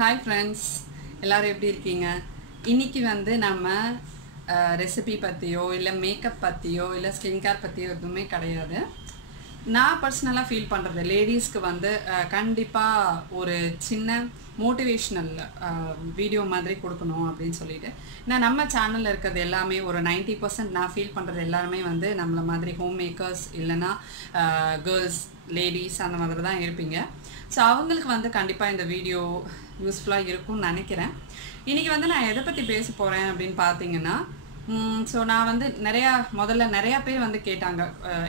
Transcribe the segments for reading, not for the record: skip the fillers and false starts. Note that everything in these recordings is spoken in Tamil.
ஹாய் ஃப்ரெண்ட்ஸ், எல்லோரும் எப்படி இருக்கீங்க? இன்றைக்கி வந்து நம்ம ரெசிபி பற்றியோ இல்லை மேக்கப் பற்றியோ இல்லை ஸ்கின் கேர் பற்றியோ எதுவுமே கிடையாது. நான் பர்சனலாக ஃபீல் பண்ணுறது லேடிஸ்க்கு வந்து கண்டிப்பாக ஒரு சின்ன மோட்டிவேஷ்னல் வீடியோ மாதிரி கொடுக்கணும் அப்படின்னு சொல்லிட்டு, ஏன்னா நம்ம சேனலில் இருக்கிறது எல்லாமே ஒரு 90% நான் ஃபீல் பண்ணுறது எல்லாருமே வந்து நம்மளை மாதிரி ஹோம் மேக்கர்ஸ் இல்லைன்னா கேர்ள்ஸ் லேடிஸ் அந்த மாதிரி தான் இருப்பீங்க. ஸோ அவங்களுக்கு வந்து கண்டிப்பாக இந்த வீடியோ யூஸ்ஃபுல்லாக இருக்கும்னு நினைக்கிறேன். இன்றைக்கி வந்து நான் எதை பற்றி பேச போகிறேன் அப்படின்னு பார்த்தீங்கன்னா, ஸோ நான் வந்து நிறையா பேர் வந்து கேட்டாங்க,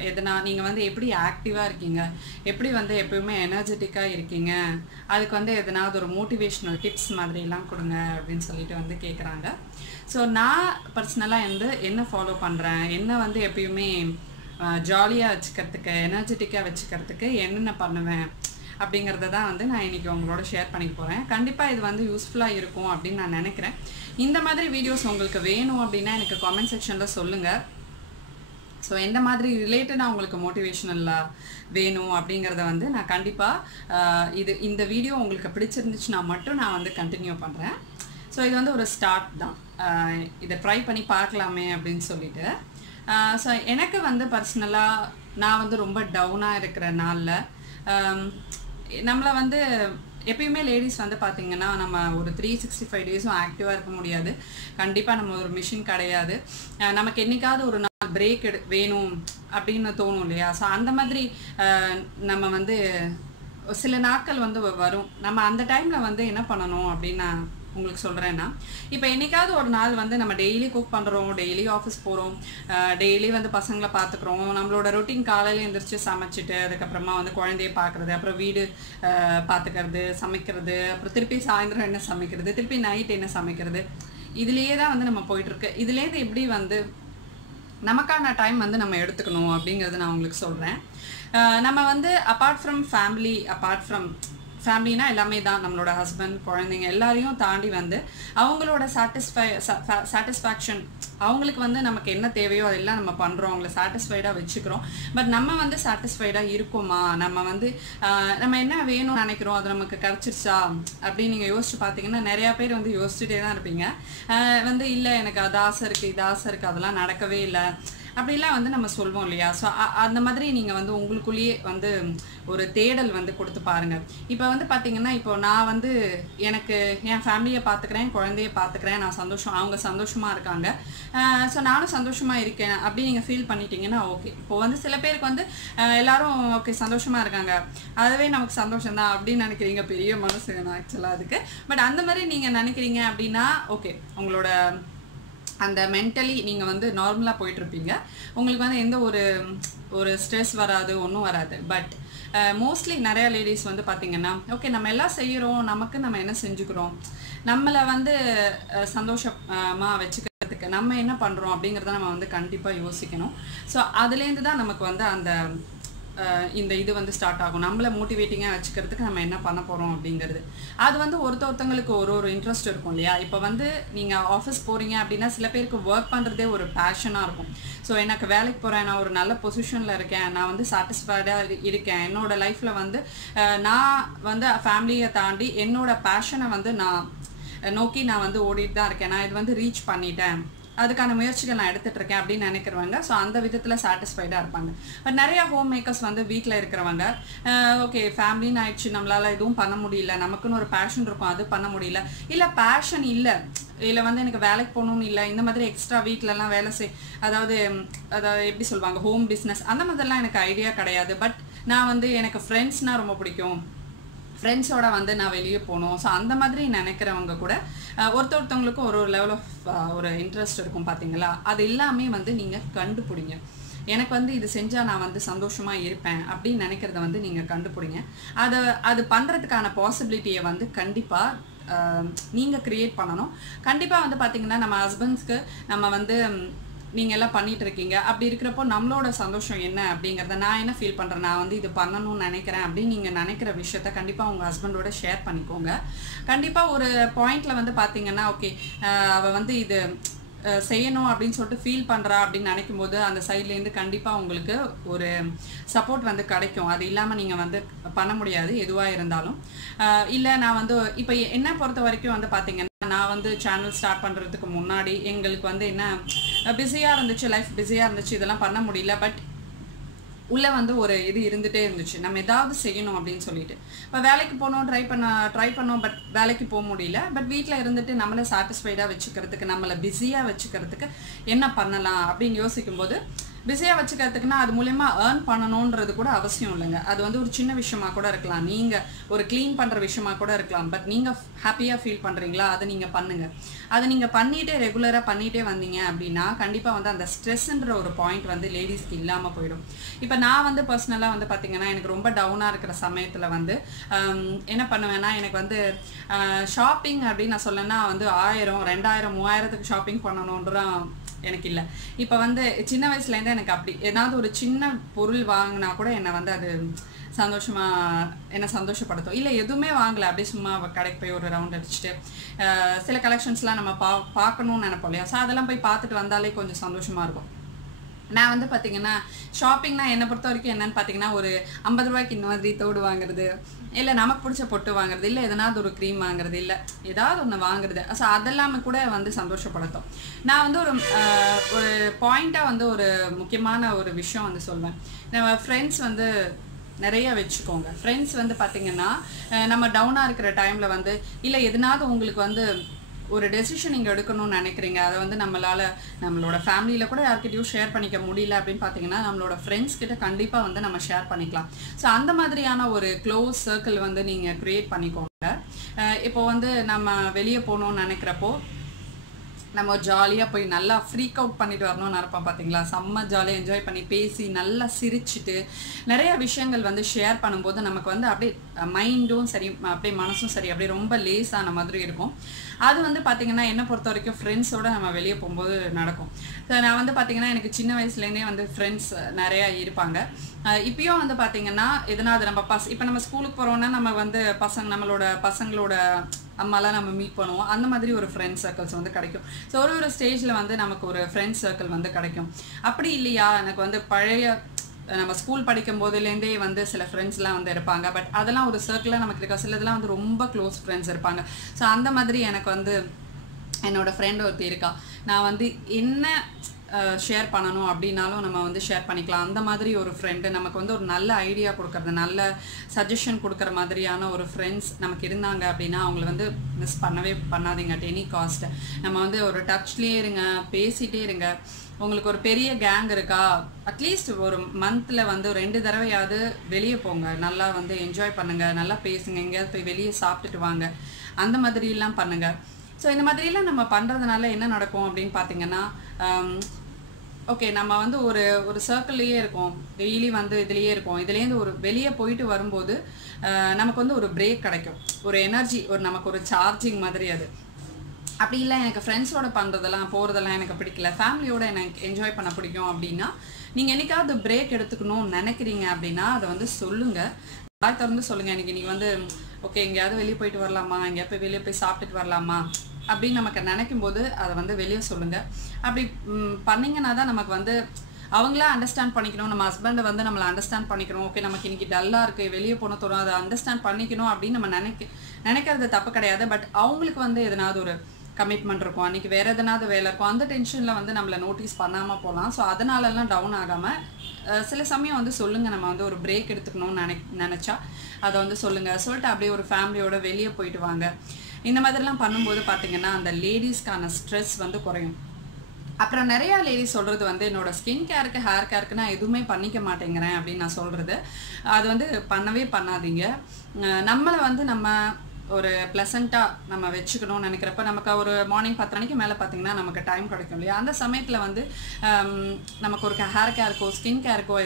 எதனா நீங்கள் வந்து எப்படி ஆக்டிவாக இருக்கீங்க, எப்படி வந்து எப்பயுமே எனர்ஜெட்டிக்காக இருக்கீங்க, அதுக்கு வந்து எதனாவது ஒரு மோட்டிவேஷ்னல் டிப்ஸ் மாதிரிலாம் கொடுங்க அப்படின்னு சொல்லிட்டு வந்து கேட்குறாங்க. ஸோ நான் பர்சனலாக வந்து என்ன ஃபாலோ பண்ணுறேன், என்ன வந்து எப்பயுமே ஜாலியாக வச்சுக்கிறதுக்கு எனர்ஜெட்டிக்காக வச்சுக்கிறதுக்கு என்னென்ன பண்ணுவேன் அப்படிங்கிறத தான் வந்து நான் இன்றைக்கி உங்களோட ஷேர் பண்ணிக்க போகிறேன். கண்டிப்பாக இது வந்து யூஸ்ஃபுல்லாக இருக்கும் அப்படின்னு நான் நினைக்கிறேன். இந்த மாதிரி வீடியோஸ் உங்களுக்கு வேணும் அப்படின்னா எனக்கு காமெண்ட் செக்ஷனில் சொல்லுங்கள். ஸோ எந்த மாதிரி ரிலேட்டடாக உங்களுக்கு மோட்டிவேஷ்னலாக வேணும் அப்படிங்கிறத வந்து நான் கண்டிப்பாக இந்த வீடியோ உங்களுக்கு பிடிச்சிருந்துச்சுன்னா மட்டும் நான் வந்து கண்டினியூ பண்ணுறேன். ஸோ இது வந்து ஒரு ஸ்டார்ட் தான், இதை ட்ரை பண்ணி பார்க்கலாமே அப்படின்னு சொல்லிட்டு. ஸோ எனக்கு வந்து பர்சனலாக நான் வந்து ரொம்ப டவுனாக இருக்கிற நாளில் நம்மளை வந்து எப்பயுமே லேடிஸ் வந்து பார்த்திங்கன்னா நம்ம ஒரு 365 டேஸும் ஆக்டிவாக இருக்க முடியாது. கண்டிப்பாக நம்ம ஒரு மிஷின் கிடையாது. நமக்கு என்றைக்காவது ஒரு நாள் பிரேக் வேணும் அப்படின்னு தோணும் இல்லையா? ஸோ அந்த மாதிரி நம்ம வந்து சில நாட்கள் வந்து வரும். நம்ம அந்த டைமில் வந்து என்ன பண்ணணும் அப்படின்னு நான் உங்களுக்கு சொல்கிறேன்னா, இப்போ என்றைக்காவது ஒரு நாள் வந்து நம்ம டெய்லி குக் பண்ணுறோம், டெய்லி ஆஃபீஸ் போகிறோம், டெய்லி வந்து பசங்களை பார்த்துக்குறோம், நம்மளோட ரொட்டீன் காலையில் எழுந்திரிச்சு சமைச்சிட்டு அதுக்கப்புறமா வந்து குழந்தைய பார்க்குறது, அப்புறம் வீடு பார்த்துக்கிறது, சமைக்கிறது, அப்புறம் திருப்பி சாயந்தரம் என்ன சமைக்கிறது, திருப்பி நைட் என்ன சமைக்கிறது, இதுலேயே தான் வந்து நம்ம போயிட்டுருக்கு. இதுலேருந்து எப்படி வந்து நமக்கான டைம் வந்து நம்ம எடுத்துக்கணும் அப்படிங்கிறது நான் உங்களுக்கு சொல்கிறேன். நம்ம வந்து அப்பார்ட் ஃப்ரம் ஃபேமிலினா எல்லாமே தான், நம்மளோட ஹஸ்பண்ட் குழந்தைங்க எல்லாரையும் தாண்டி வந்து அவங்களோட சாட்டிஸ்ஃபேக்ஷன், அவங்களுக்கு வந்து நமக்கு என்ன தேவையோ அதெல்லாம் நம்ம பண்ணுறோம், அவங்கள சாட்டிஸ்ஃபைடாக வச்சுக்கிறோம். பட் நம்ம வந்து சாட்டிஸ்ஃபைடாக இருக்கோமா, நம்ம வந்து நம்ம என்ன வேணும்னு நினைக்கிறோம் அது நமக்கு கிடச்சிருச்சா அப்படின்னு நீங்கள் யோசிச்சு பார்த்தீங்கன்னா நிறையா பேர் வந்து யோசிச்சுட்டே தான் இருப்பீங்க. வந்து இல்லை எனக்கு அது ஆசை இருக்குது, இது ஆசை இருக்குது, அதெல்லாம் நடக்கவே இல்லை அப்படிலாம் வந்து நம்ம சொல்வோம் இல்லையா? ஸோ அந்த மாதிரி நீங்கள் வந்து உங்களுக்குள்ளேயே வந்து ஒரு தேடல் வந்து கொடுத்து பாருங்கள். இப்போ வந்து பார்த்திங்கன்னா, இப்போ நான் வந்து எனக்கு என் ஃபேமிலியை பார்த்துக்கிறேன், குழந்தைய பார்த்துக்கிறேன், நான் அவங்க சந்தோஷமாக இருக்காங்க, ஸோ நானும் சந்தோஷமாக இருக்கேன் அப்படி நீங்கள் ஃபீல் பண்ணிட்டீங்கன்னா ஓகே. இப்போது வந்து சில பேருக்கு வந்து எல்லோரும் ஓகே சந்தோஷமாக இருக்காங்க, அதுவே நமக்கு சந்தோஷம்தான் அப்படின்னு நினைக்கிறீங்க. பெரிய மனசு வேணும் ஆக்சுவலாக அதுக்கு. பட் அந்த மாதிரி நீங்கள் நினைக்கிறீங்க அப்படின்னா ஓகே, உங்களோட அந்த மென்டலி நீங்கள் வந்து நார்மலாக போயிட்டுருப்பீங்க, உங்களுக்கு வந்து எந்த ஒரு ஸ்ட்ரெஸ் வராது, ஒன்றும் வராது. பட் மோஸ்ட்லி நிறையா லேடிஸ் வந்து பார்த்திங்கன்னா ஓகே நம்ம எல்லாம் செய்கிறோம், நமக்கு நம்ம என்ன செஞ்சுக்கிறோம், நம்மளை வந்து சந்தோஷமாக வச்சுக்கிறதுக்கு நம்ம என்ன பண்ணுறோம் அப்படிங்கிறத நம்ம வந்து கண்டிப்பாக யோசிக்கணும். ஸோ அதுலேருந்து தான் நமக்கு வந்து இந்த இது வந்து ஸ்டார்ட் ஆகும். நம்மளை மோட்டிவேட்டிங்காக வச்சுக்கிறதுக்கு நம்ம என்ன பண்ண போகிறோம் அப்படிங்கிறது. அது வந்து ஒருத்தவங்களுக்கு ஒரு இன்ட்ரெஸ்ட் இருக்கும் இல்லையா? இப்போ வந்து நீங்கள் ஆஃபீஸ் போகிறீங்க அப்படின்னா சில பேருக்கு ஒர்க் பண்ணுறதே ஒரு பேஷனாக இருக்கும். ஸோ எனக்கு வேலைக்கு போகிறேன், நான் ஒரு நல்ல பொசிஷனில் இருக்கேன், நான் வந்து சாட்டிஸ்ஃபைடாக இருக்கேன், என்னோடய லைஃப்பில் வந்து நான் வந்து ஃபேமிலியை தாண்டி என்னோடய பேஷனை வந்து நான் நோக்கி நான் வந்து ஓடிட்டு தான் இருக்கேன், நான் இது வந்து ரீச் பண்ணிட்டேன், அதுக்கான முயற்சிகள் நான் எடுத்துகிட்டு இருக்கேன் அப்படின்னு நினைக்கிறவங்க. ஸோ அந்த விதத்தில் சாட்டிஸ்ஃபைடாக இருப்பாங்க. பட் நிறையா ஹோம் மேக்கர்ஸ் வந்து வீட்டில் இருக்கிறவங்க ஓகே ஃபேமிலின்னு ஆயிடுச்சு, நம்மளால் எதுவும் பண்ண முடியல, நமக்குன்னு ஒரு பேஷன் இருக்கும் அது பண்ண முடியல, இல்லை பேஷன் இல்லை வந்து எனக்கு வேலைக்கு போகணும்னு இல்லை, இந்த மாதிரி எக்ஸ்ட்ரா வீட்டிலலாம் வேலை அதாவது எப்படி சொல்லுவாங்க ஹோம் பிஸ்னஸ் அந்த மாதிரிலாம் எனக்கு ஐடியா கிடையாது. பட் நான் வந்து எனக்கு ஃப்ரெண்ட்ஸ்னால் ரொம்ப பிடிக்கும், ஃப்ரெண்ட்ஸோட வந்து நான் வெளியே போகணும். ஸோ அந்த மாதிரி நினைக்கிறவங்க கூட ஒருத்தவங்களுக்கும் ஒரு லெவல் ஆஃப் ஒரு இன்ட்ரெஸ்ட் இருக்கும் பார்த்தீங்களா? அது எல்லாமே வந்து நீங்கள் கண்டுபிடிங்க. எனக்கு வந்து இது செஞ்சால் நான் வந்து சந்தோஷமாக இருப்பேன் அப்படின்னு நினைக்கிறத வந்து நீங்கள் கண்டுபிடிங்க. அது பண்ணுறதுக்கான பாசிபிலிட்டியை வந்து கண்டிப்பாக நீங்கள் க்ரியேட் பண்ணணும். கண்டிப்பாக வந்து பார்த்திங்கன்னா நம்ம ஹஸ்பண்ட்ஸ்க்கு நம்ம வந்து நீங்கள் எல்லாம் பண்ணிகிட்ருக்கீங்க, அப்படி இருக்கிறப்போ நம்மளோட சந்தோஷம் என்ன அப்படிங்கிறத நான் என்ன ஃபீல் பண்ணுறேன், நான் வந்து இது பண்ணணும்னு நினைக்கிறேன் அப்படின்னு நீங்கள் நினைக்கிற விஷயத்த கண்டிப்பாக உங்கள் ஹஸ்பண்டோட ஷேர் பண்ணிக்கோங்க. கண்டிப்பாக ஒரு பாயிண்டில் வந்து பார்த்திங்கன்னா ஓகே அவள் வந்து இது செய்யணும் அப்படின்னு சொல்லிட்டு ஃபீல் பண்ணுறா அப்படின்னு நினைக்கும் போது அந்த சைட்லேருந்து கண்டிப்பாக உங்களுக்கு ஒரு சப்போர்ட் வந்து கிடைக்கும். அது இல்லாமல் நீங்கள் வந்து பண்ண முடியாது எதுவாக இருந்தாலும். இல்லை நான் வந்து இப்போ என்ன பொறுத்த வரைக்கும் வந்து பார்த்தீங்கன்னா, நான் வந்து சேனல் ஸ்டார்ட் பண்ணுறதுக்கு முன்னாடி எங்களுக்கு வந்து என்ன பிஸியாக இருந்துச்சு, லைஃப் பிஸியாக இருந்துச்சு, இதெல்லாம் பண்ண முடியல. பட் உள்ளே வந்து ஒரு இது இருந்துகிட்டே இருந்துச்சு, நம்ம ஏதாவது செய்யணும் அப்படின்னு சொல்லிட்டு. இப்போ வேலைக்கு போகணும் ட்ரை பண்ணோம், பட் வேலைக்கு போக முடியல. பட் வீட்டில் இருந்துட்டு நம்மளை சாட்டிஸ்ஃபைடாக வச்சுக்கிறதுக்கு, நம்மளை பிஸியாக வச்சுக்கிறதுக்கு என்ன பண்ணலாம் அப்படின்னு யோசிக்கும்போது, பிஸியாக வச்சுக்கிறதுக்குன்னா அது மூலயமா ஏர்ன் பண்ணணுன்றது கூட அவசியம் இல்லைங்க. அது வந்து ஒரு சின்ன விஷயமா கூட இருக்கலாம், நீங்கள் ஒரு க்ளீன் பண்ணுற விஷயமா கூட இருக்கலாம். பட் நீங்கள் ஹாப்பியாக ஃபீல் பண்ணுறீங்களா, அதை நீங்கள் பண்ணுங்கள். அதை நீங்கள் பண்ணிகிட்டே ரெகுலராக பண்ணிகிட்டே வந்தீங்க அப்படின்னா கண்டிப்பாக வந்து அந்த ஸ்ட்ரெஸ்ன்ற ஒரு பாயிண்ட் வந்து லேடிஸ்க்கு இல்லாமல் போயிடும். இப்போ நான் வந்து பர்சனலாக வந்து பார்த்திங்கன்னா, எனக்கு ரொம்ப டவுனாக இருக்கிற சமயத்தில் வந்து என்ன பண்ணுவேன்னா, எனக்கு வந்து ஷாப்பிங் அப்படின்னு நான் சொல்லணுன்னா வந்து 1000, 2000, 3000க்கு ஷாப்பிங் பண்ணணுன்றான் எனக்கு இல்லை. இப்போ வந்து சின்ன வயசுலேருந்தே எனக்கு அப்படி ஏதாவது ஒரு சின்ன பொருள் வாங்கினா கூட என்னை வந்து அது என்ன சந்தோஷப்படுத்தும். இல்லை எதுவுமே வாங்கலை, அப்படியே சும்மா கடைக்கு போய் ஒரு ரவுண்ட் அடிச்சுட்டு சில கலெக்ஷன்ஸ்லாம் நம்ம பார்க்கணுன்னு நினைப்போம் இல்லையா. ஸோ அதெல்லாம் போய் பார்த்துட்டு வந்தாலே கொஞ்சம் சந்தோஷமாக இருக்கும். நான் வந்து பார்த்திங்கன்னா ஷாப்பிங்னா என்னை பொறுத்த வரைக்கும் என்னென்னு பார்த்தீங்கன்னா, ஒரு 50 ரூபாய்க்கு இந்த மாதிரி தோடு வாங்குறது, இல்லை நமக்கு பிடிச்ச பொட்டு வாங்குறது, இல்லை எதனாவது ஒரு க்ரீம் வாங்குறது, இல்லை ஏதாவது ஒன்று வாங்குறது. ஸோ அதெல்லாமே கூட வந்து சந்தோஷப்படுத்தும். நான் வந்து ஒரு பாயிண்ட்டாக வந்து ஒரு முக்கியமான ஒரு விஷயம் வந்து சொல்வேன். நம்ம ஃப்ரெண்ட்ஸ் வந்து நிறைய வச்சுக்கோங்க. ஃப்ரெண்ட்ஸ் வந்து பார்த்திங்கன்னா, நம்ம டவுனாக இருக்கிற டைமில் வந்து இல்லை எதனாவது உங்களுக்கு வந்து ஒரு டெசிஷன் நீங்கள் எடுக்கணும்னு நினைக்கிறீங்க, அதை வந்து நம்மளோட ஃபேமிலியில் கூட யார்கிட்டையும் ஷேர் பண்ணிக்க முடியல அப்படின்னு பார்த்தீங்கன்னா, நம்மளோட ஃப்ரெண்ட்ஸ் கிட்ட கண்டிப்பாக வந்து நம்ம ஷேர் பண்ணிக்கலாம். ஸோ அந்த மாதிரியான ஒரு க்ளோஸ் சர்க்கிள் வந்து நீங்கள் க்ரியேட் பண்ணிக்கோங்க. இப்போ வந்து நம்ம வெளியே போகணுன்னு நினைக்கிறப்போ நம்ம ஜாலியாக போய் நல்லா ஃப்ரீக் அவுட் பண்ணிட்டு வரணும்னு நினைப்போம் பார்த்தீங்களா. செம்ம ஜாலியாக என்ஜாய் பண்ணி பேசி நல்லா சிரிச்சுட்டு நிறைய விஷயங்கள் வந்து ஷேர் பண்ணும்போது நமக்கு வந்து அப்படியே மைண்டும் சரி, அப்படியே மனசும் சரி, அப்படியே ரொம்ப லேஸான மாதிரி இருக்கும். அது வந்து பார்த்திங்கன்னா என்னை பொறுத்த வரைக்கும் ஃப்ரெண்ட்ஸோடு நம்ம வெளியே போகும்போது நடக்கும். ஸோ நான் வந்து பார்த்திங்கன்னா எனக்கு சின்ன வயசுலேருந்தே வந்து ஃப்ரெண்ட்ஸ் நிறையா இருப்பாங்க. இப்பயும் வந்து பார்த்திங்கன்னா எதனாவது நம்ம இப்போ நம்ம ஸ்கூலுக்கு போகிறோன்னா நம்ம வந்து நம்மளோட பசங்களோட அம்மாலாம் நம்ம மீட் பண்ணுவோம். அந்த மாதிரி ஒரு ஃப்ரெண்ட்ஸ் சர்க்கிள்ஸ் வந்து கிடைக்கும். ஸோ ஒரு ஸ்டேஜில் வந்து நமக்கு ஒரு ஃப்ரெண்ட்ஸ் சர்க்கிள் வந்து கிடைக்கும். அப்படி இல்லையா, எனக்கு வந்து பழைய நம்ம ஸ்கூல் படிக்கும் போதுலேருந்தே வந்து சில ஃப்ரெண்ட்ஸ்லாம் வந்து இருப்பாங்க. பட் அதெல்லாம் ஒரு சர்க்கிளாக நமக்கு இருக்க, சிலதெல்லாம் வந்து ரொம்ப க்ளோஸ் ஃப்ரெண்ட்ஸ் இருப்பாங்க. ஸோ அந்த மாதிரி எனக்கு வந்து என்னோடய ஃப்ரெண்ட் ஒருத்தி இருக்கா. நான் வந்து என்ன ஷேர் பண்ணணும் அப்படின்னாலும் நம்ம வந்து ஷேர் பண்ணிக்கலாம். அந்த மாதிரி ஒரு ஃப்ரெண்டு நமக்கு வந்து ஒரு நல்ல ஐடியா கொடுக்குறது, நல்ல சஜஷன் கொடுக்குற மாதிரியான ஒரு ஃப்ரெண்ட்ஸ் நமக்கு இருந்தாங்க அப்படின்னா அவங்கள வந்து மிஸ் பண்ணவே பண்ணாதீங்க அட் எனி காஸ்ட். நம்ம வந்து ஒரு டச்லேயே இருங்க, பேசிகிட்டே இருங்க. உங்களுக்கு ஒரு பெரிய கேங் இருக்கா, அட்லீஸ்ட் ஒரு மந்தில் வந்து 2 தடவையாவது வெளியே போங்க, நல்லா வந்து என்ஜாய் பண்ணுங்கள், நல்லா பேசுங்க, எங்கேயாவது போய் வெளியே சாப்பிட்டுட்டு வாங்க, அந்த மாதிரிலாம் பண்ணுங்கள். ஸோ இந்த மாதிரிலாம் நம்ம பண்ணுறதுனால என்ன நடக்கும் அப்படின்னு பார்த்தீங்கன்னா, ஓகே நம்ம வந்து ஒரு சர்க்கிள்லேயே இருக்கோம், டெய்லி வந்து இதுலேயே இருக்கோம். இதுலேருந்து ஒரு வெளியே போயிட்டு வரும்போது நமக்கு வந்து ஒரு பிரேக் கிடைக்கும், ஒரு எனர்ஜி, நமக்கு ஒரு சார்ஜிங் மாதிரி. அது அப்படி இல்லை எனக்கு ஃப்ரெண்ட்ஸோட பண்ணுறதெல்லாம் போகிறதெல்லாம் எனக்கு பிடிக்கல, ஃபேமிலியோட எனக்கு என்ஜாய் பண்ண பிடிக்கும் அப்படின்னா, நீங்கள் என்றைக்காவது பிரேக் எடுத்துக்கணும்னு நினைக்கிறீங்க அப்படின்னா அதை வந்து சொல்லுங்கள், வாய் திறந்து சொல்லுங்கள். எனக்கு இன்றைக்கி வந்து ஓகே எங்கேயாவது வெளியே போயிட்டு வரலாமா, எங்கேயாவது போய் வெளியே போய் சாப்பிட்டுட்டு வரலாமா அப்படின்னு நமக்கு நினைக்கும் போது அதை வந்து வெளியே சொல்லுங்கள். அப்படி பண்ணிங்கன்னா தான் நமக்கு வந்து அவங்களா அண்டர்ஸ்டாண்ட் பண்ணிக்கணும், நம்ம ஹஸ்பண்டை வந்து நம்மளை அண்டர்ஸ்டாண்ட் பண்ணிக்கணும். ஓகே நமக்கு இன்றைக்கி டல்லாக இருக்குது, வெளியே போன தோணும், அதை அண்டர்ஸ்டாண்ட் பண்ணிக்கணும் அப்படின்னு நம்ம நினைக்கிறது தப்பு கிடையாது. பட் அவங்களுக்கு வந்து எதனாவது ஒரு கமிட்மெண்ட் இருக்கும், அன்றைக்கி வேறு எதனாவது வேலை இருக்கும், அந்த டென்ஷனில் வந்து நம்மளை நோட்டீஸ் பண்ணாமல் போகலாம். ஸோ அதனாலலாம் டவுன் ஆகாமல் சில சமயம் வந்து சொல்லுங்கள், நம்ம வந்து ஒரு பிரேக் எடுத்துக்கணும்னு நினச்சா அதை வந்து சொல்லிட்டு அப்படியே ஒரு ஃபேமிலியோட வெளியே போயிட்டு வாங்க. இந்த மாதிரிலாம் பண்ணும்போது பார்த்திங்கன்னா அந்த லேடிஸ்க்கான ஸ்ட்ரெஸ் வந்து குறையும். அப்புறம் நிறையா லேடிஸ் சொல்கிறது வந்து என்னோடய ஸ்கின் கேருக்கு, ஹேர் கேருக்கு நான் எதுவுமே பண்ணிக்க மாட்டேங்கிறேன் அப்படின்னு நான் சொல்கிறது. அது வந்து பண்ணவே பண்ணாதீங்க. நம்மளை வந்து நம்ம ஒரு ப்ளசண்ட்டாக நம்ம வச்சுக்கணும்னு நினைக்கிறப்ப நமக்கு ஒரு மார்னிங் 10 மணிக்கு மேலே பார்த்திங்கன்னா நமக்கு டைம் கிடைக்கும் இல்லையா. அந்த சமயத்தில் வந்து நமக்கு ஒரு ஹேர் கேருக்கோ ஸ்கின் கேருக்கோ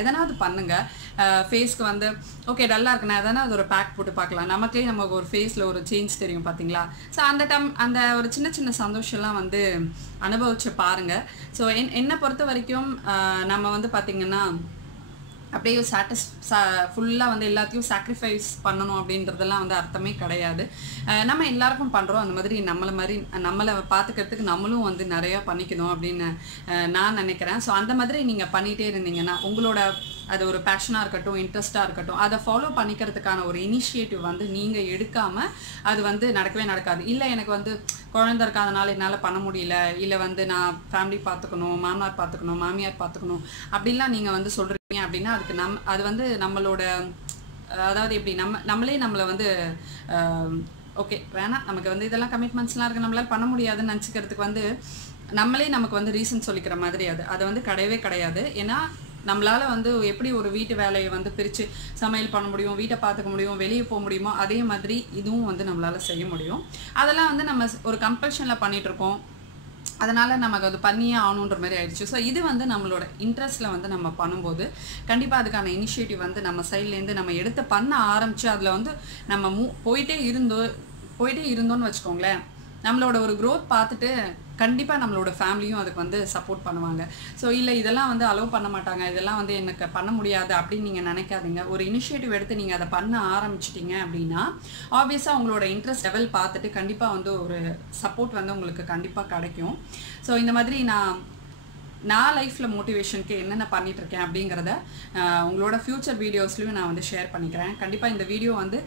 எதனாவது பண்ணுங்கள். ஃபேஸ்க்கு வந்து ஓகே டல்லாக இருக்குன்னா எதனா ஒரு பேக் போட்டு பார்க்கலாம், நமக்கே நமக்கு ஒரு ஃபேஸில் ஒரு சேஞ்ச் தெரியும் பார்த்திங்களா. ஸோ அந்த ஒரு சின்ன சின்ன சந்தோஷம்லாம் வந்து அனுபவிச்சு பாருங்கள். ஸோ என்னை பொறுத்த வரைக்கும் நம்ம வந்து பார்த்திங்கன்னா அப்படியே ஃபுல்லாக வந்து எல்லாத்தையும் சாக்ரிஃபைஸ் பண்ணணும் அப்படின்றதெல்லாம் வந்து அர்த்தமே கிடையாது. நம்ம எல்லாருக்கும் பண்ணுறோம். அந்த மாதிரி நம்மளை பார்த்துக்கிறதுக்கு நம்மளும் வந்து நிறையா பண்ணிக்கணும் அப்படின்னு நான் நினைக்கிறேன். ஸோ அந்த மாதிரி நீங்கள் பண்ணிகிட்டே இருந்தீங்கன்னா உங்களோட அது ஒரு பேஷனாக இருக்கட்டும், இன்ட்ரெஸ்ட்டாக இருக்கட்டும், அதை ஃபாலோ பண்ணிக்கிறதுக்கான ஒரு இனிஷியேட்டிவ் வந்து நீங்கள் எடுக்காமல் அது வந்து நடக்கவே நடக்காது. இல்லை எனக்கு வந்து குழந்தை இருக்காதனால என்னால் பண்ண முடியல, இல்லை வந்து நான் ஃபேமிலி பார்த்துக்கணும், மாமனார் பார்த்துக்கணும், மாமியார் பார்த்துக்கணும் அப்படின்லாம் நீங்கள் வந்து சொல்கிறீங்க அப்படின்னா அதுக்கு அது வந்து நம்மளோட அதாவது எப்படி நம்மளை வந்து ஓகே வேணாம், நமக்கு வந்து இதெல்லாம் கமிட்மெண்ட்ஸ்லாம் இருக்குது, நம்மளால் பண்ண முடியாதுன்னு நினச்சிக்கிறதுக்கு வந்து நம்மளே நமக்கு வந்து ரீசன் சொல்லிக்கிற மாதிரி அது வந்து கிடையவே கிடையாது. ஏன்னா நம்மளால் வந்து எப்படி ஒரு வீட்டு வேலையை வந்து பிரித்து சமையல் பண்ண முடியும், வீட்டை பார்த்துக்க முடியும், வெளியே போக முடியுமோ அதே மாதிரி இதுவும் வந்து நம்மளால் செய்ய முடியும். அதெல்லாம் வந்து நம்ம ஒரு கம்பல்ஷனில் பண்ணிகிட்ருக்கோம், அதனால் நமக்கு அது பண்ணியே ஆகணுன்ற மாதிரி ஆயிடுச்சு. ஸோ இது வந்து நம்மளோட இன்ட்ரெஸ்ட்டில் வந்து நம்ம பண்ணும்போது கண்டிப்பாக அதுக்கான இனிஷியேட்டிவ் வந்து நம்ம சைட்லேருந்து நம்ம எடுத்து பண்ண ஆரம்பித்து அதில் வந்து நம்ம போயிட்டே இருந்தோன்னு வச்சுக்கோங்களேன், நம்மளோட ஒரு க்ரோத் பார்த்துட்டு கண்டிப்பாக நம்மளோட ஃபேமிலியும் அதுக்கு வந்து சப்போர்ட் பண்ணுவாங்க. ஸோ இல்லை இதெல்லாம் வந்து அலோவ் பண்ண மாட்டாங்க, இதெல்லாம் வந்து எனக்கு பண்ண முடியாது அப்படின்னு நீங்கள் நினைக்காதீங்க. ஒரு இனிஷியேட்டிவ் எடுத்து நீங்கள் அதை பண்ண ஆரம்பிச்சிட்டிங்க அப்படின்னா ஆப்வியஸாக உங்களோட இன்ட்ரெஸ்ட் லெவல் பார்த்துட்டு கண்டிப்பாக வந்து ஒரு சப்போர்ட் வந்து உங்களுக்கு கண்டிப்பாக கிடைக்கும். ஸோ இந்த மாதிரி நான் லைஃப்பில் மோட்டிவேஷனுக்கு என்னென்ன பண்ணிகிட்ருக்கேன் அப்படிங்கிறத உங்களோட ஃப்யூச்சர் வீடியோஸ்லையும் நான் வந்து ஷேர் பண்ணிக்கிறேன். கண்டிப்பாக இந்த வீடியோ வந்து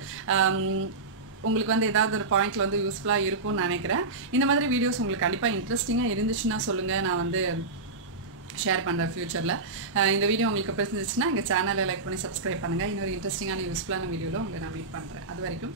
உங்களுக்கு வந்து ஏதாவது ஒரு பாயிண்ட்டில் வந்து யூஸ்ஃபுல்லாக இருக்கும்னு நினைக்கிறேன். இந்த மாதிரி வீடியோஸ் உங்களுக்கு கண்டிப்பாக இன்ட்ரெஸ்டிங்காக இருந்துச்சுன்னா சொல்லுங்கள், நான் வந்து ஷேர் பண்ணுறேன் ஃப்யூச்சரில். இந்த வீடியோ உங்களுக்கு பிடிச்சிருந்துச்சுன்னா எங்கள் சேனலை லைக் பண்ணி சப்ஸ்கிரைப் பண்ணுங்கள். இன்னொரு இன்ட்ரெஸ்டிங்கான யூஸ்ஃபுல்லான வீடியோவில் உங்களை நான் மீட் பண்ணுறேன். அது வரைக்கும்